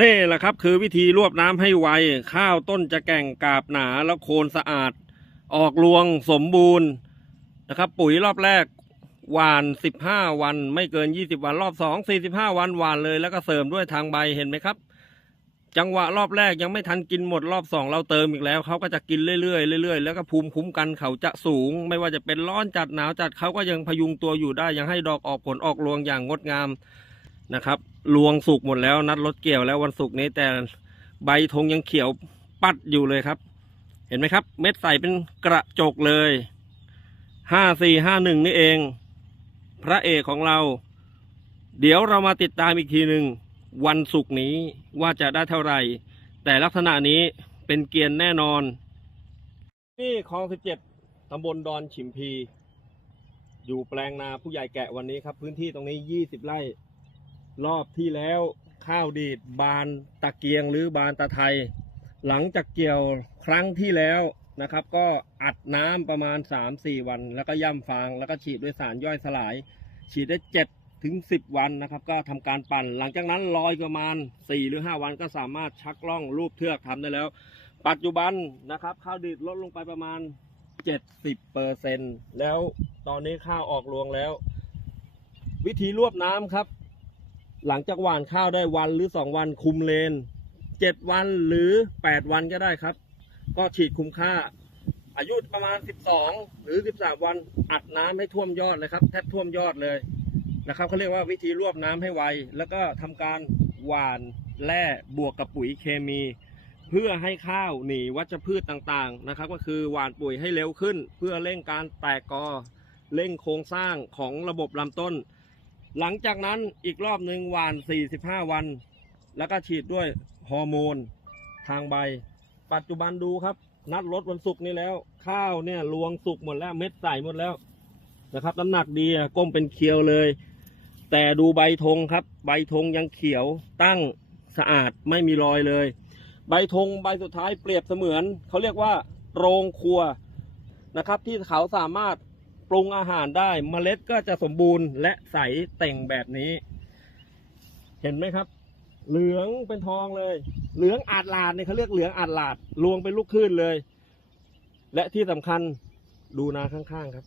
นี่แหละครับคือวิธีรวบน้ำให้ไว ข้าวต้นจะแก่งกาบหนาแล้วโคนสะอาด ออกรวงสมบูรณ์นะครับ ปุ๋ยรอบแรกหวาน15วัน ไม่เกิน20วันรอบ2 45วันหวานเลยแล้วก็เสริมด้วยทางใบเห็นไหมครับ จังหวะรอบแรกยังไม่ทันกินหมดรอบสองเราเติมอีกแล้วเขาก็จะกินเรื่อยๆเรื่อยๆแล้วก็ภูมิคุ้มกันเขาจะสูง ไม่ว่าจะเป็นร้อนจัดหนาวจัดเขาก็ยังพยุงตัวอยู่ได้ยังให้ดอกออกผลออกรวงอย่างงดงาม นะครับรวงสุกหมดแล้วนัดรถเกี่ยวแล้ววันศุกร์นี้แต่ใบธงยังเขียวปัดอยู่เลยครับ เห็นไหมครับ เม็ดใสเป็นกระจกเลยห้าสี่ห้าหนึ่งนี่เอง พระเอกของเรา เดี๋ยวเรามาติดตามอีกทีหนึ่งวันศุกร์นี้ว่าจะได้เท่าไหร่ แต่ลักษณะนี้เป็นเกียร์แน่นอนนี่คลองสิบเจ็ดตำบลดอนฉิมพี อยู่แปลงนาผู้ใหญ่แกะวันนี้ครับ พื้นที่ตรงนี้ยี่สิบไร่ รอบที่แล้วข้าวดีดบานตะเกียงหรือบานตะไทย หลังจากเกี่ยวครั้งที่แล้วนะครับ ก็อัดน้ำประมาณ 3-4 วัน แล้วก็ย่ำฟางแล้วก็ฉีดด้วยสารย่อยสลาย ฉีดได้7ถึง10 วันนะครับ ก็ทำการปั่น หลังจากนั้นลอยประมาณ 4 หรือ 5 วันก็สามารถชักล่องรูปเทือกทำได้แล้ว ปัจจุบันนะครับข้าวดีดลดลงไปประมาณ 70เปอร์เซ็นแล้วตอนนี้ข้าวออกรวงแล้ว วิธีรวบน้ำครับ หลังจากหว่านข้าวได้วันหรือ2วันคุมเลน7วันหรือ8วันก็ได้ครับ ก็ฉีดคุมค่า อายุประมาณ12หรือ13วันอัดน้ำให้ท่วมยอดเลยครับแทบท่วมยอดเลยนะครับเขาเรียกว่าวิธีรวบน้ำให้ไว แล้วก็ทำการหว่านแร่บวกกับปุ๋ยเคมี เพื่อให้ข้าวหนีวัชพืชต่างๆนะครับ ก็คือหว่านปุ๋ยให้เร็วขึ้น เพื่อเร่งการแตกกอเร่งโครงสร้างของระบบลำต้น หลังจากนั้นอีกรอบหนึ่งหว่าน 45 วัน แล้วก็ฉีดด้วยฮอร์โมนทางใบ ปัจจุบันดูครับ นัดรถวันศุกร์นี้แล้ว ข้าวเนี่ยรวงสุกหมดแล้วเม็ดใสหมดแล้วนะครับน้ำหนักดีก้มเป็นเคียวเลย แต่ดูใบธงครับ ใบธงยังเขียวตั้งสะอาดไม่มีรอยเลย ใบธงใบสุดท้ายเปรียบเสมือน เขาเรียกว่าโรงครัวนะครับ ที่เขาสามารถ รุงอาหารได้เมล็ดก็จะสมบูรณ์และใสเต่งแบบนี้ เห็นไหมครับ เหลืองเป็นทองเลย เหลืองอาดลาดเนี่ยเขาเรียกเหลืองอาดลาดรวงเป็นลูกคลื่นเลย และที่สำคัญดูนาข้างๆครับ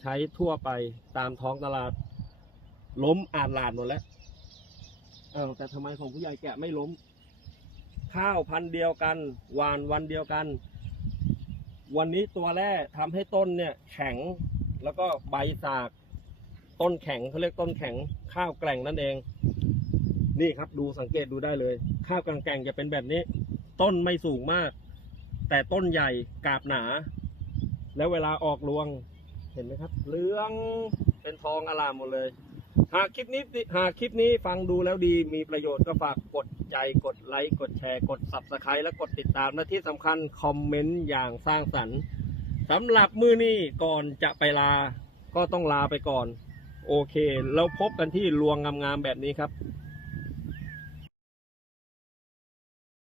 ใช้ทั่วไปตามท้องตลาด ล้มอาดลาดหมดแล้วเออแต่ทำไมของผู้ใหญ่แกะไม่ล้ม ข้าวพันธุ์เดียวกันหวานวันเดียวกัน วันนี้ตัวแรกทำให้ต้นเนี่ยแข็ง แล้วก็ใบสาก ต้นแข็งเขาเรียกต้นแข็งข้าวแกล่งนั่นเอง นี่ครับดูสังเกตดูได้เลย ข้าวกลางแกงจะเป็นแบบนี้ ต้นไม่สูงมาก แต่ต้นใหญ่กาบหนา แล้วเวลาออกรวงเห็นไหมครับเหลืองเป็นทองอลามหมดเลย หากคลิปนี้หากคลิปนี้ฟังดูแล้วดีมีประโยชน์ก็ฝากกดใจกดไลค์กดแชร์ กด subscribe และกดติดตามและที่สำคัญคอมเมนต์อย่างสร้างสรรค์ สำหรับมือนี้ก่อนจะไปลาก็ต้องลาไปก่อน โอเค แล้วพบกันที่รวงงามๆแบบนี้ครับ